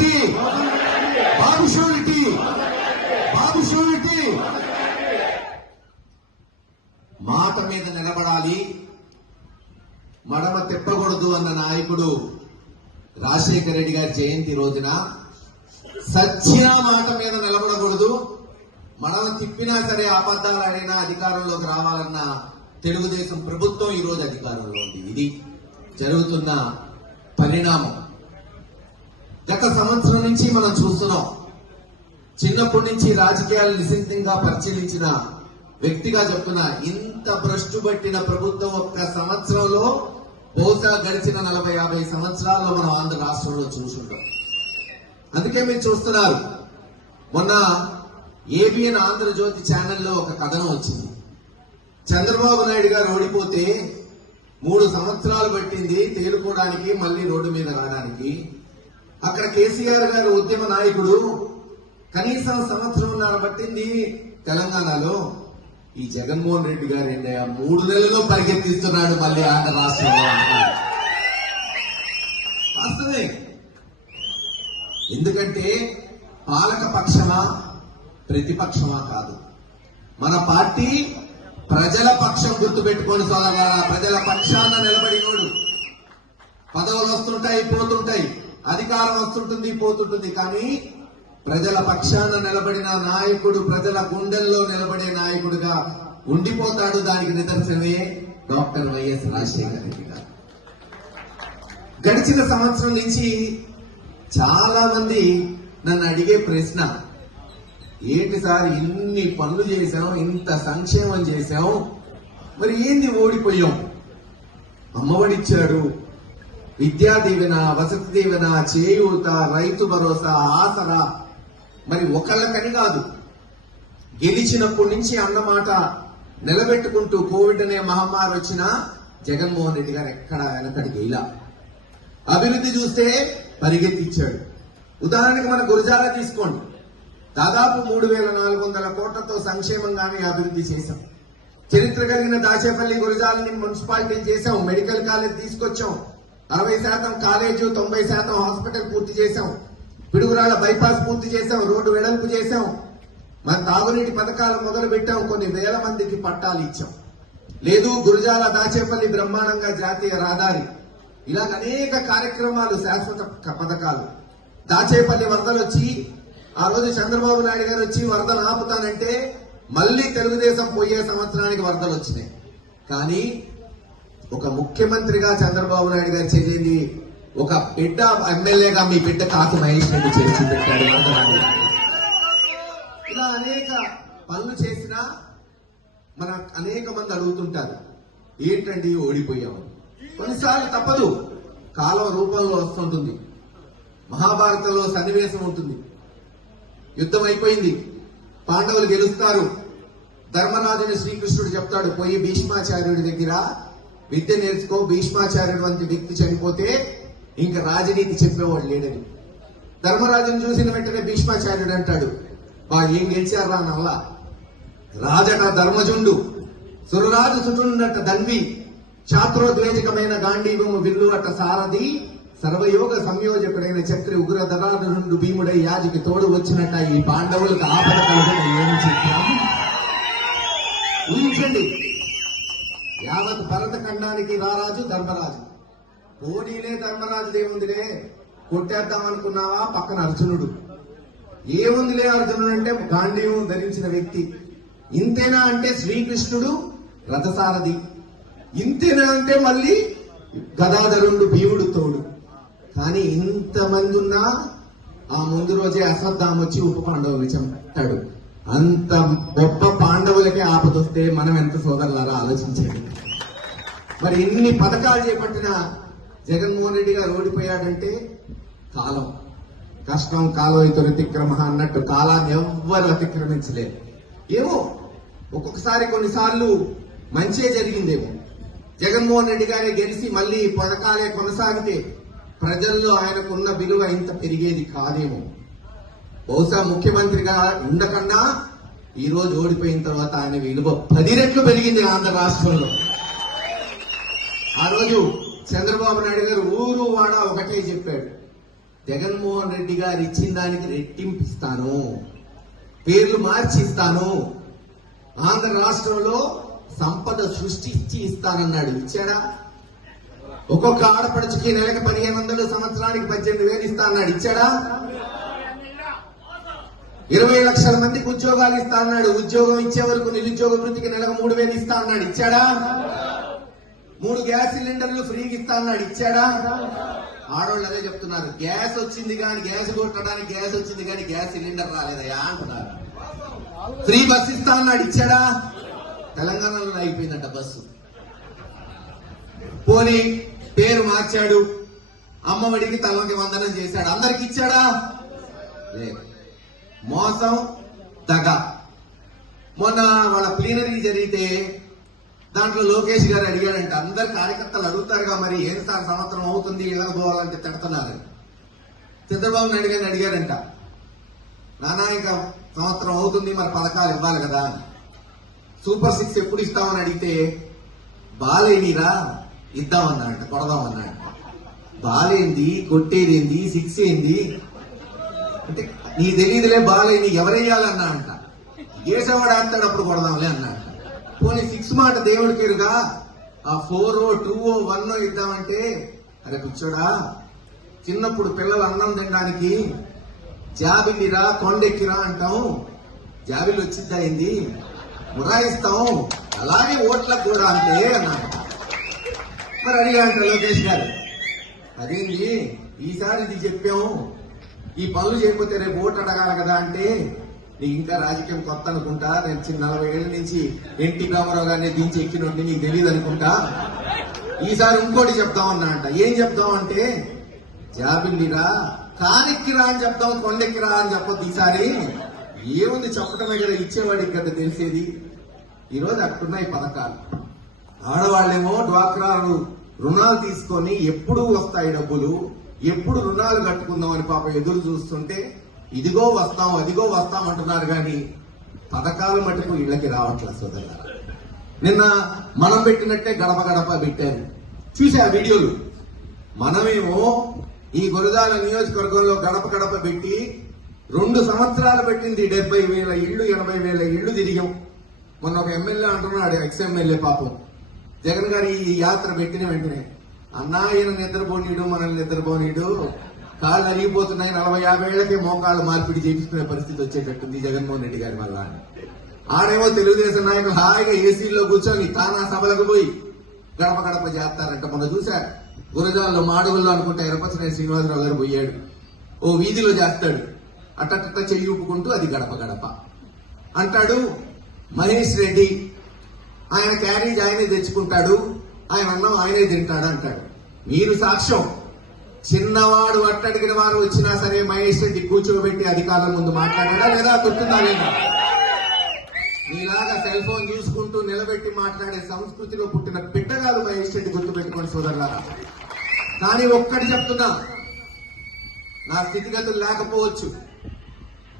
Surety, బాబు surety, బాబు surety. మాట మీద నిలబడాలి, మడమ తిప్పకూడదు అన్న నాయకుడు రాజశేఖర రెడ్డి గారి జయంతి రోజున సత్య మాట మీద నిలబడకూడదు, మడమ తిప్పినా సరే అబద్ధాలు ఆడినా అధికారంలోకి రావాలన్న తెలుగుదేశం ప్రభుత్వం ఈ రోజు అధికారంలో ఉంది. ఇది జరుగుతున్న పరిణామం. గత సంవత్సరం నుంచి మనం చూస్తున్నాం. చిన్నప్పటి నుంచి రాజకీయాలు నిశితంగా పరిశీలించిన వ్యక్తిగా చెప్తున్నా, ఇంత భ్రష్టు పట్టిన ప్రభుత్వం ఒక్క సంవత్సరంలో బహుశా గడిచిన 40-50 సంవత్సరాల్లో మనం ఆంధ్ర రాష్ట్రంలో చూసుంటాం. అందుకే మీరు చూస్తున్నారు, మొన్న ఏబిఎన్ ఆంధ్రజ్యోతి ఛానల్లో ఒక కథనం వచ్చింది. చంద్రబాబు నాయుడు గారు ఓడిపోతే 3 సంవత్సరాలు పట్టింది తేలుకోవడానికి, మళ్లీ రోడ్డు మీద రావడానికి. అక్కడ కేసీఆర్ గారు ఉద్యమ నాయకుడు, కనీసం 1.5 సంవత్సరం పట్టింది తెలంగాణలో. ఈ జగన్మోహన్ రెడ్డి గారు 3 నెలల్లో పరిగెత్తిస్తున్నాడు మళ్ళీ ఆంధ్ర రాష్ట్రంలో. వాస్తవే. ఎందుకంటే పాలక పక్షమా ప్రతిపక్షమా కాదు, మన పార్టీ ప్రజల పక్షం గుర్తుపెట్టుకొని సోదరులారా, ప్రజల పక్షాన నిలబడినోడు. పదవులు వస్తుంటాయి పోతుంటాయి, అధికారం వస్తుంటుంది పోతుంటుంది, కానీ ప్రజల పక్షాన నిలబడిన నాయకుడు, ప్రజల గుండెల్లో నిలబడే నాయకుడిగా ఉండిపోతాడు. దానికి నిదర్శనమే డాక్టర్ వైఎస్ రాజశేఖర రెడ్డి గారు. గడిచిన సంవత్సరం నుంచి చాలా మంది నన్ను అడిగే ప్రశ్న, ఏంటి సార్ ఇన్ని పనులు చేశాం, ఇంత సంక్షేమం చేశాం, మరి ఏంది ఓడిపోయాం? అమ్మఒడిచ్చాడు, విద్యా దీవెన, వసతి దీవెన, చేయూత, రైతు భరోసా, ఆసరా, మరి ఒకళ్ళకని కాదు, గెలిచినప్పటి నుంచి అన్నమాట నిలబెట్టుకుంటూ కోవిడ్ అనే మహమ్మారి వచ్చినా జగన్మోహన్ రెడ్డి గారు ఎక్కడ వెనకడికి ఇలా అభివృద్ధి చూస్తే పరిగెత్తిచ్చాడు. ఉదాహరణకు మన గురజాల తీసుకోండి, దాదాపు 3,400 కోట్లతో సంక్షేమంగానే అభివృద్ధి చేశాం. చరిత్ర కలిగిన దాచేపల్లి గురజాలని మున్సిపాలిటీ చేశాం, మెడికల్ కాలేజ్ తీసుకొచ్చాం, 60% కాలేజు, 90% హాస్పిటల్ పూర్తి చేశాం, పిడుగురాళ్ల బైపాస్ పూర్తి చేశాం, రోడ్డు వెడల్పు చేశాం, మన తాగునీటి పథకాలు మొదలు పెట్టాం, కొన్ని వేల మందికి పట్టాలు ఇచ్చాం. లేదు గురజాల దాచేపల్లి బ్రహ్మాండంగా జాతీయ రహదారి, ఇలాగ అనేక కార్యక్రమాలు, శాశ్వత పథకాలు. దాచేపల్లి వరదలు వచ్చి ఆ రోజు చంద్రబాబు నాయుడు గారు వచ్చి వరదలు ఆపుతానంటే మళ్లీ తెలుగుదేశం పోయే సంవత్సరానికి వరదలు వచ్చినాయి. కానీ ఒక ముఖ్యమంత్రిగా చంద్రబాబు నాయుడు గారు చెల్లింది, ఒక బిడ్డ ఎమ్మెల్యేగా మీ బిడ్డ కాకి మహేష్ రెడ్డి చేసి పెట్టాడు. ఇలా అనేక పనులు చేసినా మన అనేక మంది అడుగుతుంటారు, ఏంటండి ఓడిపోయాము. కొన్నిసార్లు తప్పదు, కాలం రూపంలో వస్తుంటుంది. మహాభారతంలో సన్నివేశం ఉంటుంది, యుద్ధం అయిపోయింది, పాండవులు గెలుస్తారు. ధర్మరాజుని శ్రీకృష్ణుడు చెప్తాడు, పోయి భీష్మాచార్యుడి దగ్గర విద్య నేర్చుకో, భీష్మాచార్యుడు వంటి వ్యక్తి చనిపోతే ఇంకా రాజనీతి చెప్పేవాడు లేడని. ధర్మరాజుని చూసిన వెంటనే భీష్మాచార్యుడు అంటాడు, వాళ్ళు ఏం గెలిచారా నల్ల రాజట ధర్మజుండు, సురరాజు సుటుండట ధన్వి, ఛాత్రోద్వేజకమైన గాంధీవము విల్లు అట సారథి, సర్వయోగ సంయోజకుడైన చక్రి ఉగ్రధరాధనుండు భీముడై యాజికి తోడు వచ్చినట్ట ఈ పాండవులకు ఆపద కలుగున ఏమి చెప్పాము. ఊహించండి, యావత్ భరత ఖండానికి రారాజు ధర్మరాజు. పోనీలే ధర్మరాజు ఏముందిలే, కొట్టేద్దాం అనుకున్నావా, పక్కన అర్జునుడు. ఏముందిలే అర్జునుడు అంటే గాంధీవం ధరించిన వ్యక్తి. ఇంతేనా అంటే శ్రీకృష్ణుడు రథసారథి. ఇంతేనా అంటే మళ్ళీ గదాధరుడు భీముడు తోడు. కానీ ఇంతమంది ఉన్నా ఆ ముందు రోజే అశ్వత్థామ వచ్చి ఉప పాండవులు చంపాడు. అంత గొప్ప పాండవులకే ఆపదొస్తే మనం ఎంత సోదరులారా ఆలోచించండి. మరి ఇన్ని పథకాలు చేపట్టిన జగన్మోహన్ రెడ్డి గారు ఓడిపోయాడంటే కాలం, కష్టం కాలం ఇతరు అతిక్రమ అన్నట్టు కాలాన్ని ఎవ్వరు అతిక్రమించలేరు. ఏమో ఒక్కొక్కసారి కొన్నిసార్లు మంచే జరిగిందేమో. జగన్మోహన్ రెడ్డి గారే గెలిచి మళ్లీ పథకాలే కొనసాగితే ప్రజల్లో ఆయనకున్న విలువ ఇంత పెరిగేది కాదేమో. బహుశా ముఖ్యమంత్రిగా ఉండకన్నా ఈ రోజు ఓడిపోయిన తర్వాత ఆయన విలువ 10 రెట్లు పెరిగింది ఆంధ్ర రాష్ట్రంలో. ఆ రోజు చంద్రబాబు నాయుడు గారు ఊరు వాడ ఒకటే చెప్పాడు, జగన్మోహన్ రెడ్డి గారు ఇచ్చిన దానికి రెట్టింపిస్తాను, పేర్లు మార్చిస్తాను, ఆంధ్ర రాష్ట్రంలో సంపద సృష్టించి ఇస్తానన్నాడు. ఇచ్చాడా? ఒక్కొక్క ఆడపడుచుకి నెలకు 1500, సంవత్సరానికి 18,000 ఇస్తా అన్నాడు. ఇచ్చాడా? 20 లక్షల మందికి ఉద్యోగాలు ఇస్తా అన్నాడు. ఉద్యోగం ఇచ్చే వరకు నిరుద్యోగ వృత్తికి నెలకు 3,000 ఇస్తా అన్నాడు. ఇచ్చాడా? 3 గ్యాస్ సిలిండర్లు ఫ్రీగా ఇస్తా అన్నాడు. ఇచ్చాడా? ఆడవాళ్ళు అదే చెప్తున్నారు, గ్యాస్ వచ్చింది కానీ గ్యాస్ కొట్టడానికి గ్యాస్ వచ్చింది కానీ గ్యాస్ సిలిండర్ రాలేదయా అంటున్నారు. ఫ్రీ బస్ ఇస్తా అన్నాడు. ఇచ్చాడా? తెలంగాణలో అయిపోయిందంట బస్సు. పోనీ పేరు మార్చాడు, అమ్మఒడికి తలకి వందనం చేశాడు. అందరికి ఇచ్చాడా? లేదు. మోసం, దగ. మొన్న వాళ్ళ ప్లీనరీ జరిగితే దాంట్లో లోకేష్ గారు అడిగాడంట, అందరు కార్యకర్తలు అడుగుతారుగా, మరి ఏం సార్ సంవత్సరం అవుతుంది ఇళ్ళకు పోవాలంటే తిడుతున్నారు. చంద్రబాబు నాయుడు గారిని అడిగారంట, నానా ఇంకా సంవత్సరం అవుతుంది, మరి పథకాలు ఇవ్వాలి కదా, సూపర్ 6 ఎప్పుడు ఇస్తామని అడిగితే బాలేనిరా ఇద్దామన్నాడంట, కొడదామన్నాడు. బాలేంది, కొట్టేదేంది, 6 ఏంది అంటే నీ తెలియదులే, బాలేని ఎవరెయ్యాలన్నా అంట. వేసేవాడు అంటాడు, అప్పుడు కొడదాంలే అన్నాడు. పోనీ 6 మాట దేవుడికి ఎరుగా, ఆ 4, 2, 1 ఇద్దామంటే, అరే పిచ్చోడా, చిన్నప్పుడు పిల్లలు అన్నం తినడానికి జాబిల్లిరా కొండెక్కిరా అంటాం, జాబిల్లి వచ్చిద్దా ఏంది, మురాయిస్తాం, అలాగే ఓట్లకు కూడా అంతే అన్నాడు. మరి అడిగాంట లోకేష్ గారు, అదేంటి ఈసారి ఇది చెప్పాం, ఈ పనులు చేయకపోతే రేపు ఓటు అడగాలి కదా అంటే, నీకు ఇంకా రాజకీయం కొత్త అనుకుంటా, నేను 40 ఏళ్ల నుంచి ఎన్టీ రామారావు గారిని దించి ఎక్కినోడిని, నీకు తెలియదు అనుకుంటా, ఈసారి ఇంకోటి చెప్తామన్నా అంట. ఏం చెప్తాం అంటే, జాబిల్లిరా కానెక్కిరా అని చెప్తాం, కొండెక్కిరా అని చెప్పొద్దు. ఈసారి ఏముంది చెప్పటమే కదా, ఇచ్చేవాడికి కదా తెలిసేది. ఈరోజు అట్టున్నాయి పథకాలు. ఆడవాళ్ళేమో డ్వాక్రాలు రుణాలు తీసుకొని ఎప్పుడు వస్తాయి డబ్బులు, ఎప్పుడు రుణాలు కట్టుకుందామని పాప ఎదురు చూస్తుంటే, ఇదిగో వస్తాం అదిగో వస్తాం అంటున్నారు కానీ పథకాలు మటుకు ఇళ్ళకి రావట్లేదు సోదరులారా. నిన్న మనం పెట్టినట్టే గడప గడప పెట్టారు, చూసా వీడియోలు. మనమేమో ఈ గురజాల నియోజకవర్గంలో గడప గడప పెట్టి 2 సంవత్సరాలు పెట్టింది, 70,000 ఇళ్లు 80,000 ఇళ్లు తిరిగాం. మొన్న ఒక ఎమ్మెల్యే అంటున్నాడు, ఎక్స్ ఎమ్మెల్యే పాపం, జగన్ గారి ఈ యాత్ర పెట్టిన వెంటనే, అన్నా ఈయన నిద్రపోనీడు, మనల్ని నిద్రపోనీడు, కాళ్ళు అరిగిపోతున్నాయి, 40-50 ఏళ్లకే మోకాళ్ళు మార్పిడి చేయించుకునే పరిస్థితి వచ్చేటట్టుంది జగన్మోహన్ రెడ్డి గారి వల్ల. ఆడేమో తెలుగుదేశం నాయకులు హాయిగా ఏసీలో కూర్చొని తానా సభలకు పోయి గడప గడప చేస్తారంట. మొన్న చూసా గురజాల్లో మాడుగుల్లో అనుకుంటే ఎరపతినేని శ్రీనివాసరావు గారు పోయాడు, ఓ వీధిలో చేస్తాడు, అట్ట చెయ్యి ఊపుకుంటూ అది గడప గడప అంటాడు. మహేష్ రెడ్డి ఆయన క్యారేజ్ ఆయనే తెచ్చుకుంటాడు, ఆయన అన్నం ఆయనే తింటాడు అంటాడు. మీరు సాక్ష్యం, చిన్నవాడు అట్టడిగిన వారు వచ్చినా సరే మహేష్ రెడ్డి కూర్చోబెట్టి అధికారుల ముందు మాట్లాడాడా లేదా, గుర్తుందా లేదా? మీలాగా సెల్ ఫోన్ చూసుకుంటూ నిలబెట్టి మాట్లాడే సంస్కృతిలో పుట్టిన బిడ్డ కాదు మహేష్ రెడ్డి, గుర్తుపెట్టుకోండి సోదరులారా. కానీ ఒక్కటి చెప్తున్నా, నా స్థితిగతులు లేకపోవచ్చు,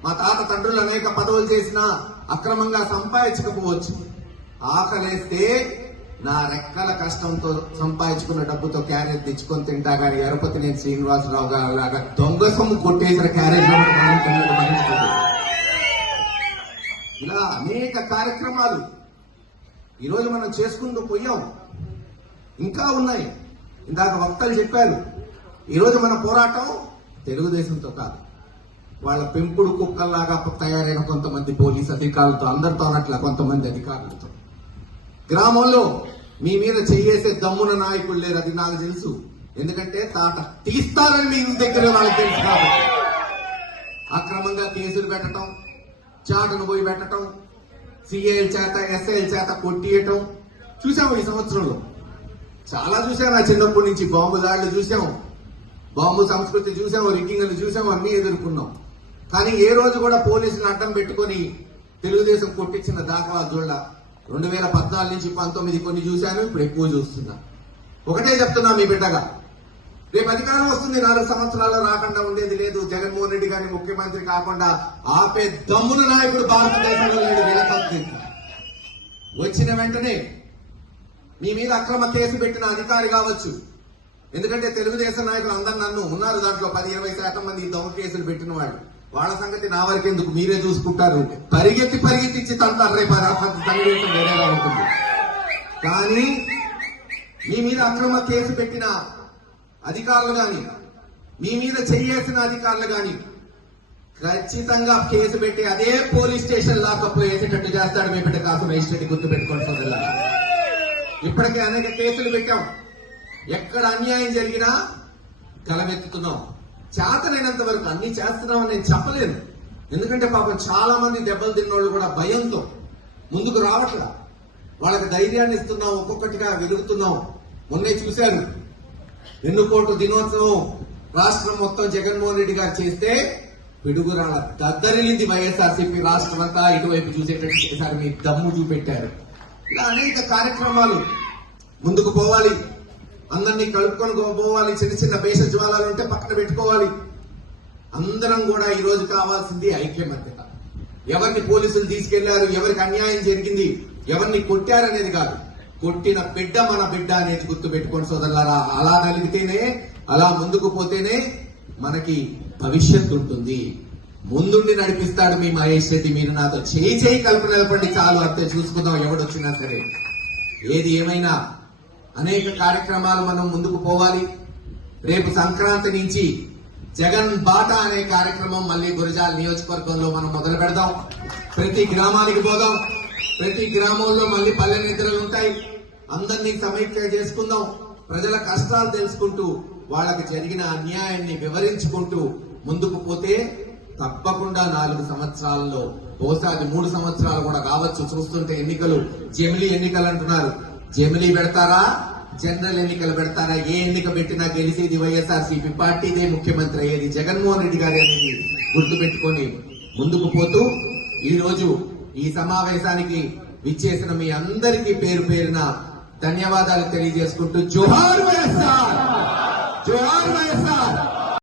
మా తాత తండ్రులు అనేక పదవులు చేసినా అక్రమంగా సంపాదించకపోవచ్చు, ఆకలేస్తే నా రెక్కల కష్టంతో సంపాదించుకున్న డబ్బుతో క్యారేజ్ తెచ్చుకొని తింటా కానీ ఎరపతినేని శ్రీనివాసరావు గారు లాగా దొంగ సొమ్ము కొట్టేసిన క్యారేజ్ ఇలా అనేక కార్యక్రమాలు ఈరోజు మనం చేసుకుంటూ పోయాం, ఇంకా ఉన్నాయి. ఇందాక వక్తలు చెప్పారు, ఈరోజు మన పోరాటం తెలుగుదేశంతో కాదు, వాళ్ళ పెంపుడు కుక్కల్లాగా తయారైన కొంతమంది పోలీస్ అధికారులతో, అందరితో అన్నట్ల కొంతమంది అధికారులతో. గ్రామంలో మీ మీద చేసే దమ్మున నాయకులు లేరు, అది నాకు తెలుసు. ఎందుకంటే తాట తీస్తారని మీ దగ్గర వాళ్ళకి తెలుసు కాబట్టి. అక్రమంగా కేసులు పెట్టడం, చాటును పోయి పెట్టడం, సిఐల చేత ఎస్ఐల చేత కొట్టియటం చూసాము ఈ సంవత్సరంలో. చాలా చూసాం, నా చిన్నప్పటి నుంచి బాంబు దాడులు చూసాం, బాంబు సంస్కృతి చూసాం, రిగ్గింగ్లు చూసాం, అన్ని ఎదుర్కొన్నాం. కానీ ఏ రోజు కూడా పోలీసులు అడ్డం పెట్టుకుని తెలుగుదేశం కొట్టించిన దాఖలా చూడ. 2014 నుంచి 19 కొన్ని చూశాను, ఇప్పుడు ఎక్కువ చూస్తున్నా. ఒకటే చెప్తున్నా మీ బిడ్డగా, రేపు అధికారం వస్తుంది, 4 సంవత్సరాలు రాకుండా ఉండేది లేదు. జగన్మోహన్ రెడ్డి గారిని ముఖ్యమంత్రి కాకుండా ఆపే దమ్మున నాయకుడు భారతదేశంలో లేడు. వచ్చిన వెంటనే మీ మీద అక్రమ కేసు పెట్టిన అధికారి కావచ్చు, ఎందుకంటే తెలుగుదేశం నాయకులు అందరు నన్ను ఉన్నారు దాంట్లో 10-20% మంది ఈ దొంగ కేసులు పెట్టిన వాళ్ళు. వాళ్ళ సంగతి నా వరకు ఎందుకు, మీరే చూసుకుంటారు. పరిగెత్తి ఇచ్చి తంటారు. రేపు సన్నివేశం వేరేగా ఉంటుంది. కానీ మీ మీద అక్రమ కేసు పెట్టిన అధికారులు గాని, మీ మీద చేయాల్సిన అధికారులు గాని ఖచ్చితంగా కేసు పెట్టి అదే పోలీస్ స్టేషన్ లాక్కపోయేసేటట్టు చేస్తాడు మీ బిడ్డ కాసు మేజిస్ట్రేట్. గుర్తు పెట్టుకోండి సోదరులారా. ఇప్పటికే అనేక కేసులు పెట్టాం. ఎక్కడ అన్యాయం జరిగినా గలమెత్తుతున్నాం. చేతనైనంత వరకు అన్ని చేస్తున్నామని నేను చెప్పలేను. ఎందుకంటే పాపం చాలా మంది దెబ్బలు తిన్నోళ్ళు కూడా భయంతో ముందుకు రావట్లా. వాళ్ళకి ధైర్యాన్ని ఇస్తున్నాం, ఒక్కొక్కటిగా వెలుగుతున్నాం. మొన్నే చూశారు, ఎన్నుకోటు దినోత్సవం రాష్ట్రం మొత్తం జగన్మోహన్ రెడ్డి గారు చేస్తే పిడుగురాళ్ళ దద్దరిల్లింది వైఎస్ఆర్సీపీ. రాష్ట్రం అంతా ఇటువైపు చూసేటట్టు చేశారు, మీ దమ్ము చూపెట్టారు. ఇలా అనేక కార్యక్రమాలు ముందుకు పోవాలి. అందరినీ కలుపుకొని పోవాలి. చిన్న చిన్న భేషజ్వాలాలు ఉంటే పక్కన పెట్టుకోవాలి. అందరం కూడా ఈ రోజు కావాల్సింది ఐక్యమత్యత. ఎవరిని పోలీసులు తీసుకెళ్లారు, ఎవరికి అన్యాయం జరిగింది, ఎవరిని కొట్టారనేది కాదు, కొట్టిన బిడ్డ మన బిడ్డ అనేది గుర్తు పెట్టుకోండి సోదరులారా. అలా నలిగితేనే, అలా ముందుకు పోతేనే మనకి భవిష్యత్తు ఉంటుంది. ముందుండి నడిపిస్తాడు మీ మహేష్ రెడ్డి. మీరు నాతో చేయి కలుపు నిలబడి చాలు, అంతే చూసుకుందాం ఎవడొచ్చినా సరే. ఏది ఏమైనా అనేక కార్యక్రమాలు మనం ముందుకు పోవాలి. రేపు సంక్రాంతి నుంచి జగన్ బాట అనే కార్యక్రమం మళ్ళీ గురజాల నియోజకవర్గంలో మనం మొదలు పెడదాం. ప్రతి గ్రామానికి పోదాం. ప్రతి గ్రామంలో మళ్ళీ పల్లె నిద్రలు ఉంటాయి. అందరినీ సమైక్య చేసుకుందాం. ప్రజల కష్టాలు తెలుసుకుంటూ, వాళ్ళకి జరిగిన అన్యాయాన్ని వివరించుకుంటూ ముందుకు పోతే తప్పకుండా 4 సంవత్సరాల్లో, బహుశా అది 3 సంవత్సరాలు కూడా కావచ్చు. చూస్తుంటే ఎన్నికలు జమిలీ ఎన్నికలు అంటున్నారు. జమిలీ పెడతారా, జనరల్ ఎన్నికలు పెడతారా? ఏ ఎన్నిక పెట్టినా గెలిచేది వైఎస్ఆర్సీపీ పార్టీదే, ముఖ్యమంత్రి అయ్యేది జగన్మోహన్ రెడ్డి గారి అనేది గుర్తు పెట్టుకొని ముందుకు పోతూ ఈ రోజు ఈ సమావేశానికి విచ్చేసిన మీ అందరికీ పేరు పేరున ధన్యవాదాలు తెలియజేసుకుంటూ జోహార్ వైఎస్ఆర్, జోహార్ వైఎస్ఆర్.